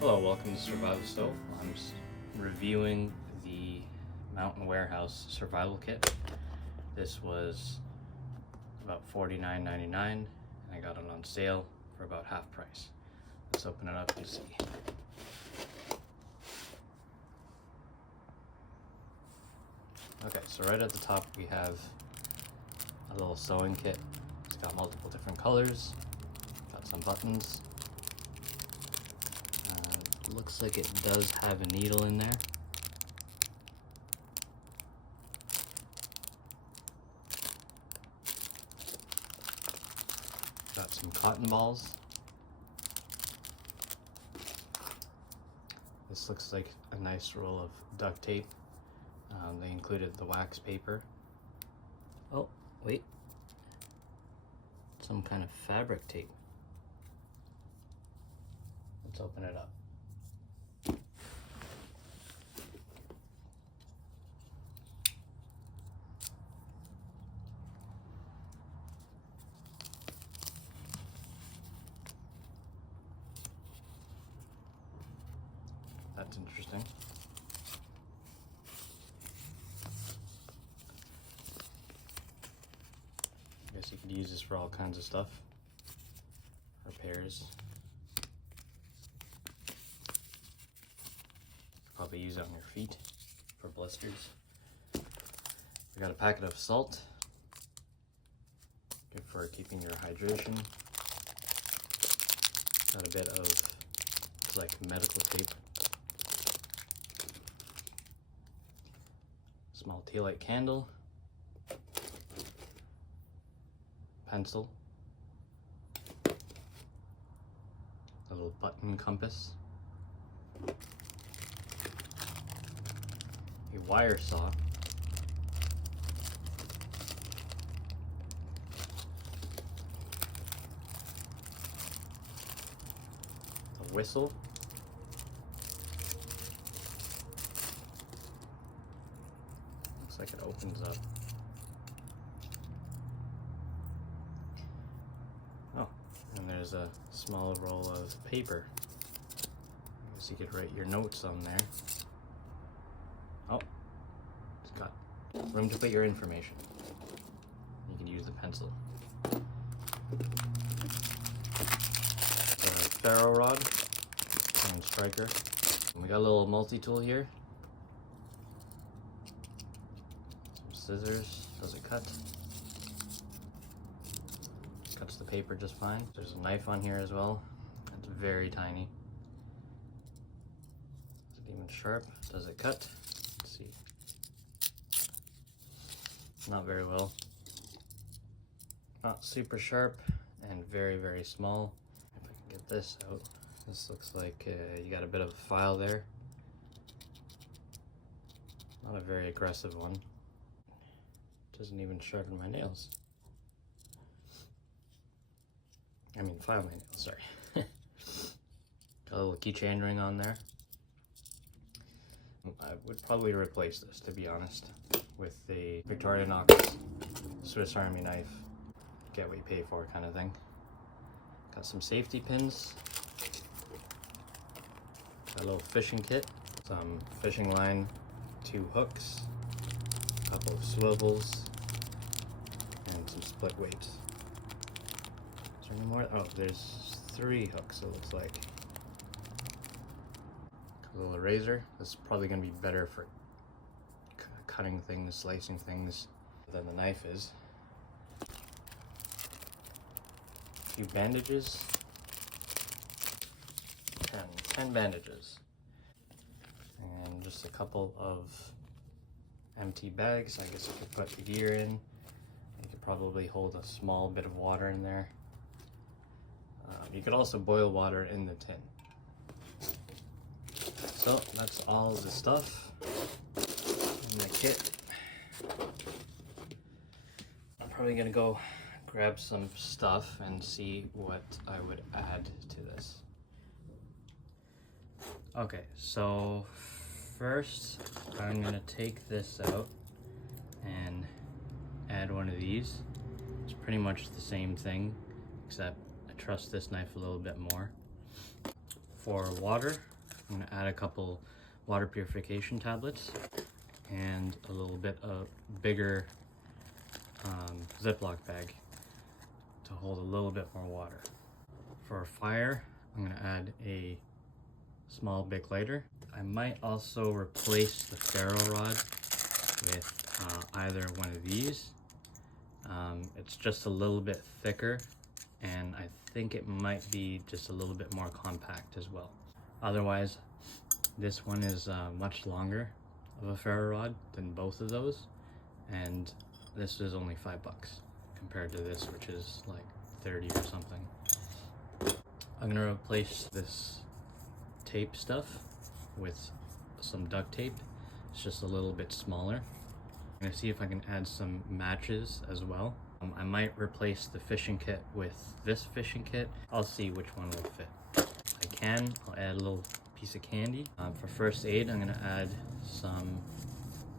Hello, welcome to Survival Stove. I'm reviewing the Mountain Warehouse Survival Kit. This was about $49.99 and I got it on sale for about half price. Let's open it up and see. Okay, so right at the top we have a little sewing kit. It's got multiple different colors, got some buttons. Looks like it does have a needle in there. Got some cotton balls. This looks like a nice roll of duct tape. They included the wax paper. Oh, wait. Some kind of fabric tape. Let's open it up. That's interesting. I guess you could use this for all kinds of stuff. Repairs. Probably use it on your feet for blisters. We got a packet of salt. Good for keeping your hydration. Got a bit of like medical tape. Small tea light candle. Pencil. A little button compass. A wire saw. A whistle. Looks like it opens up. Oh, and there's a small roll of paper. I guess you could write your notes on there. Oh, it's got room to put your information. You can use the pencil. A ferro rod and striker. And we got a little multi-tool here. Some scissors. Does it cut? Cuts the paper just fine. There's a knife on here as well. It's very tiny. Is it even sharp? Does it cut? Let's see. Not very well. Not super sharp and very, very small. If I can get this out. This looks like you got a bit of a file there. Not a very aggressive one. Doesn't even sharpen my nails. I mean, file my nails, sorry. Got a little keychain ring on there. I would probably replace this, to be honest, with the Victorinox Swiss Army knife. Get what you pay for kind of thing. Got some safety pins. Got a little fishing kit. Some fishing line, 2 hooks, a couple of swivels, and some split weights. Is there any more? Oh, there's 3 hooks, it looks like. A little eraser. This is probably going to be better for cutting things, slicing things than the knife is. A few bandages. 10 bandages. And just a couple of empty bags. I guess you could put the gear in. You could probably hold a small bit of water in there. You could also boil water in the tin. So that's all the stuff in the kit. I'm probably gonna go grab some stuff and see what I would add to this. Okay, so first I'm gonna take this out and add one of these. It's pretty much the same thing, except I trust this knife a little bit more. for water, I'm going to add a couple water purification tablets and a little bit of bigger Ziploc bag to hold a little bit more water. For a fire, I'm going to add a small Bic lighter. I might also replace the ferro rod with either one of these. It's just a little bit thicker, and I think it might be just a little bit more compact as well. Otherwise, this one is much longer of a ferro rod than both of those, and this is only $5 compared to this, which is like 30 or something. I'm gonna replace this tape stuff with some duct tape. It's just a little bit smaller. I'm gonna see if I can add some matches as well. I might replace the fishing kit with this fishing kit. I'll see which one will fit. If I can, I'll add a little piece of candy. For first aid, I'm gonna add some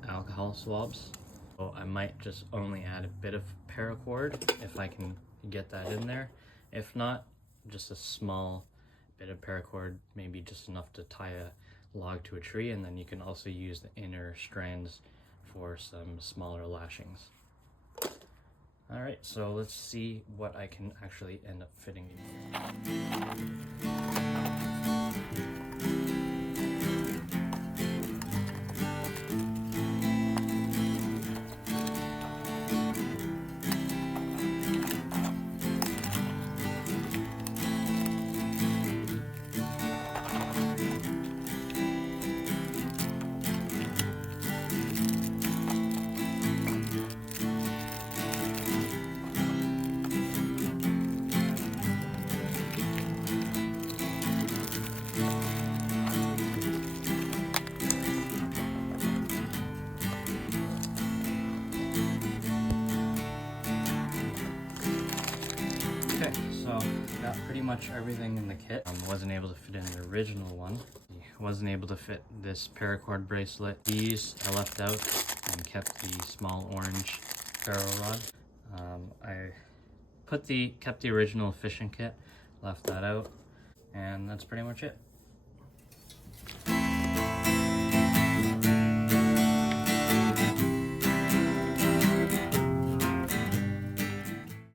alcohol swabs. So I might just only add a bit of paracord if I can get that in there. If not, just a small bit of paracord, maybe just enough to tie a log to a tree, and then you can also use the inner strands for some smaller lashings. All right, so let's see what I can actually end up fitting in here. Okay, so got pretty much everything in the kit. Wasn't able to fit in the original one. Wasn't able to fit this paracord bracelet. These I left out and kept the small orange ferro rod. I kept the original fishing kit, left that out, and that's pretty much it.